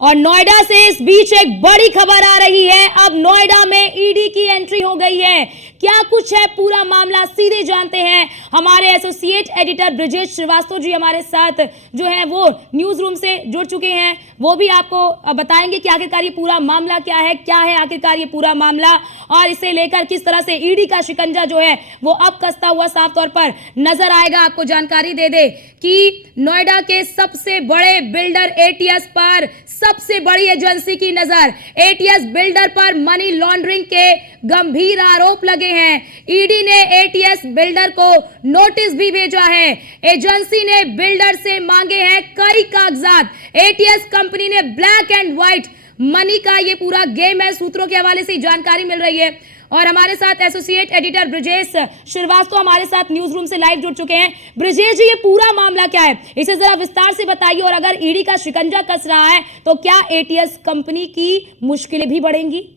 और नोएडा से इस बीच एक बड़ी खबर आ रही है। अब नोएडा में ईडी की एंट्री हो गई है। क्या कुछ है पूरा मामला, सीधे जानते हैं। हमारे एसोसिएट एडिटर ब्रजेश श्रीवास्तव जी हमारे साथ जो है वो न्यूज रूम से जुड़ चुके हैं। वो भी आपको बताएंगे कि आखिरकार ये पूरा मामला क्या है आखिरकार ये पूरा मामला, और इसे लेकर किस तरह से ईडी का शिकंजा जो है वो अब कसता हुआ साफ तौर पर नजर आएगा। आपको जानकारी दे दे कि नोएडा के सबसे बड़े बिल्डर एटीएस पर सबसे बड़ी एजेंसी की नजर। एटीएस बिल्डर पर मनी लॉन्ड्रिंग के गंभीर आरोप लगे हैं। ईडी ने एटीएस बिल्डर को नोटिस भी भेजा है। एजेंसी ने बिल्डर से मांगे हैं कई कागजात। एटीएस कंपनी ने ब्लैक एंड व्हाइट मनी का ये पूरा गेम है, सूत्रों के हवाले से जानकारी मिल रही है। और हमारे साथ एसोसिएट एडिटर ब्रजेश श्रीवास्तव हमारे साथ न्यूज रूम से लाइव जुड़ चुके हैं। ब्रजेश जी, ये पूरा मामला क्या है, इसे जरा विस्तार से बताइए। और अगर ईडी का शिकंजा कस रहा है तो क्या एटीएस कंपनी की मुश्किलें भी बढ़ेंगी?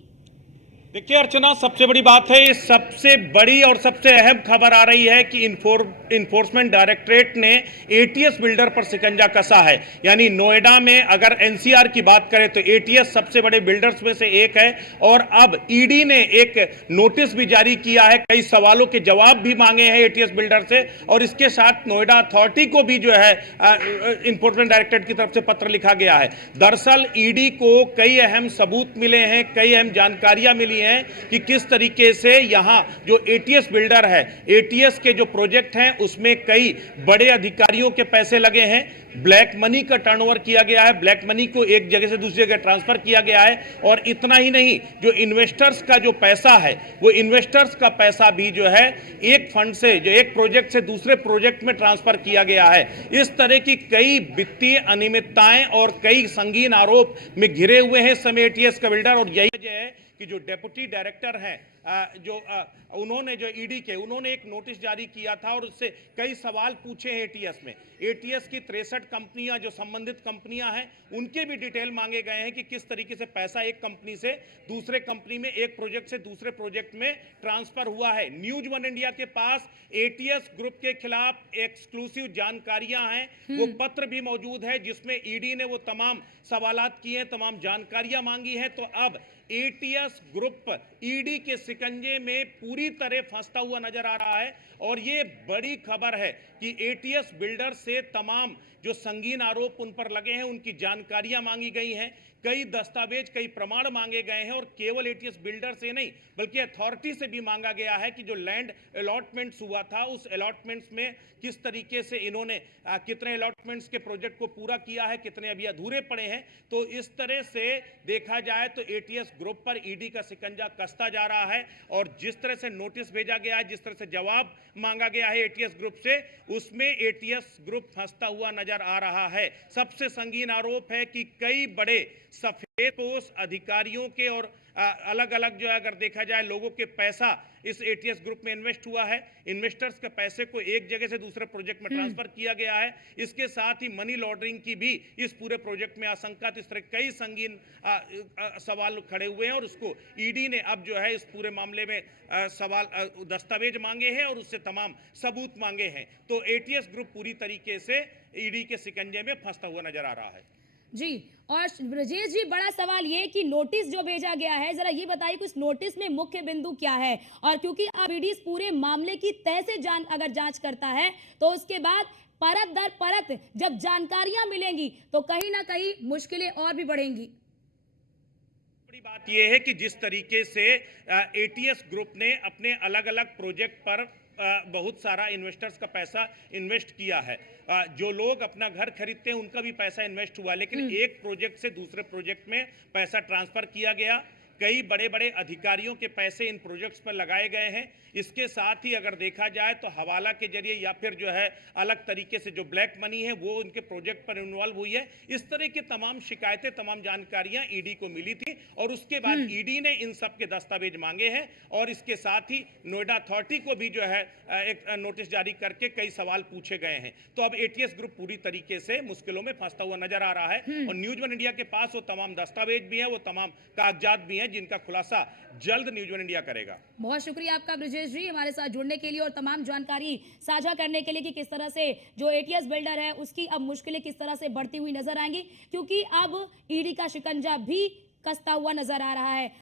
देखिए अर्चना, सबसे बड़ी बात है, सबसे बड़ी और सबसे अहम खबर आ रही है कि इन्फोर्समेंट डायरेक्टरेट ने एटीएस बिल्डर पर शिकंजा कसा है। यानी नोएडा में अगर एनसीआर की बात करें तो एटीएस सबसे बड़े बिल्डर्स में से एक है। और अब ईडी ने एक नोटिस भी जारी किया है, कई सवालों के जवाब भी मांगे हैं एटीएस बिल्डर से। और इसके साथ नोएडा अथॉरिटी को भी जो है इन्फोर्समेंट डायरेक्टरेट की तरफ से पत्र लिखा गया है। दरअसल ईडी को कई अहम सबूत मिले हैं, कई अहम जानकारियां मिली हैं कि किस तरीके से यहां जो एटीएस बिल्डर है, एटीएस के जो प्रोजेक्ट हैं उसमें कई बड़े अधिकारियों के पैसे लगे हैं। ब्लैक मनी का टर्नओवर किया गया है, ब्लैक मनी को एक जगह से दूसरी जगह ट्रांसफर किया गया है। और इतना ही नहीं, जो इन्वेस्टर्स का जो पैसा है वो इन्वेस्टर्स का पैसा भी जो है एक फंड से, जो एक प्रोजेक्ट से दूसरे प्रोजेक्ट में ट्रांसफर किया गया है। इस तरह की कई वित्तीय अनियमितताएं और कई संगीन आरोप में घिरे हुए हैं इस समय एटीएस का बिल्डर। और यही वजह है कि जो डेप्यूटी डायरेक्टर हैं उन्होंने जो ईडी के उन्होंने एक नोटिस जारी किया था और उससे कई सवाल पूछे हैं एटीएस में। एटीएस की 63 कंपनियां जो संबंधित कंपनियां हैं उनके भी डिटेल मांगे गए हैं कि किस तरीके से पैसा एक कंपनी से दूसरे कंपनी में, एक प्रोजेक्ट से दूसरे प्रोजेक्ट में ट्रांसफर हुआ है। न्यूज वन इंडिया के पास एटीएस ग्रुप के खिलाफ एक्सक्लूसिव जानकारियां हैं, वो पत्र भी मौजूद है जिसमें ईडी ने वो तमाम सवालात किए हैं, तमाम जानकारियां मांगी हैं। तो अब एटीएस ग्रुप ईडी के शिकंजे में पूरी तरह फंसता हुआ नजर आ रहा है। और ये बड़ी खबर है कि एटीएस बिल्डर से तमाम जो संगीन आरोप उन पर लगे हैं उनकी जानकारियां मांगी गई हैं, कई दस्तावेज, कई प्रमाण मांगे गए हैं। और केवल एटीएस बिल्डर से नहीं बल्कि अथॉरिटी से भी मांगा गया है कि जो लैंड अलॉटमेंट्स हुआ था उस अलॉटमेंट्स में किस तरीके से इन्होंने कितने अलॉटमेंट्स के प्रोजेक्ट को पूरा किया है, कितने अभी अधूरे पड़े हैं। तो इस तरह से देखा जाए तो एटीएस ग्रुप पर ईडी का शिकंजा कसता जा रहा है। और जिस तरह से नोटिस भेजा गया है, जिस तरह से जवाब मांगा गया है एटीएस ग्रुप से, उसमें एटीएस ग्रुप फंसता हुआ नजर आ रहा है। सबसे संगीन आरोप है कि कई बड़े सफेदपोश अधिकारियों के और अलग अलग जो है अगर देखा जाए लोगों के पैसा इस एटीएस ग्रुप में इन्वेस्ट हुआ है। इन्वेस्टर्स के पैसे को एक जगह से दूसरे प्रोजेक्ट में ट्रांसफर किया गया है। इसके साथ ही मनी लॉन्ड्रिंग की भी इस पूरे प्रोजेक्ट में आशंका, तो इस तरह कई संगीन सवाल खड़े हुए हैं। और उसको ईडी ने अब जो है इस पूरे मामले में सवाल दस्तावेज मांगे हैं और उससे तमाम सबूत मांगे हैं। तो एटीएस ग्रुप पूरी तरीके से ईडी के शिकंजे में फंसता हुआ नजर आ रहा है जी। और ब्रजेश जी, बड़ा सवाल ये कि नोटिस जो भेजा गया है, जरा ये बताइए कि उस नोटिस में मुख्य बिंदु क्या है। और क्योंकि अब ईडी इस पूरे मामले की तह से अगर जांच करता है तो उसके बाद परत दर परत जब जानकारियां मिलेंगी तो कहीं ना कहीं मुश्किलें और भी बढ़ेंगी। बड़ी बात यह है कि जिस तरीके से एटीएस ग्रुप ने अपने अलग अलग प्रोजेक्ट पर बहुत सारा इन्वेस्टर्स का पैसा इन्वेस्ट किया है। जो लोग अपना घर खरीदते हैं उनका भी पैसा इन्वेस्ट हुआ, लेकिन एक प्रोजेक्ट से दूसरे प्रोजेक्ट में पैसा ट्रांसफर किया गया। कई बड़े बड़े अधिकारियों के पैसे इन प्रोजेक्ट्स पर लगाए गए हैं। इसके साथ ही अगर देखा जाए तो हवाला के जरिए या फिर जो है अलग तरीके से जो ब्लैक मनी है वो उनके प्रोजेक्ट पर इन्वॉल्व हुई है। इस तरह की तमाम शिकायतें, तमाम जानकारियां ईडी को मिली थी और उसके बाद ईडी ने इन सब के दस्तावेज मांगे हैं। और इसके साथ ही नोएडा अथॉरिटी को भी जो है एक नोटिस जारी करके कई सवाल पूछे गए हैं। तो अब एटीएस ग्रुप पूरी तरीके से मुश्किलों में फंसता हुआ नजर आ रहा है। और न्यूज वन इंडिया के पास वो तमाम दस्तावेज भी हैं, वो तमाम कागजात भी हैं हैं, जिनका खुलासा जल्द न्यूज वन इंडिया करेगा। बहुत शुक्रिया आपका ब्रिजेश जी, हमारे साथ जुड़ने के लिए और तमाम जानकारी साझा करने के लिए कि किस तरह से जो एटीएस बिल्डर है उसकी अब मुश्किलें किस तरह से बढ़ती हुई नजर आएंगी, क्योंकि अब ईडी का शिकंजा भी कसता हुआ नजर आ रहा है।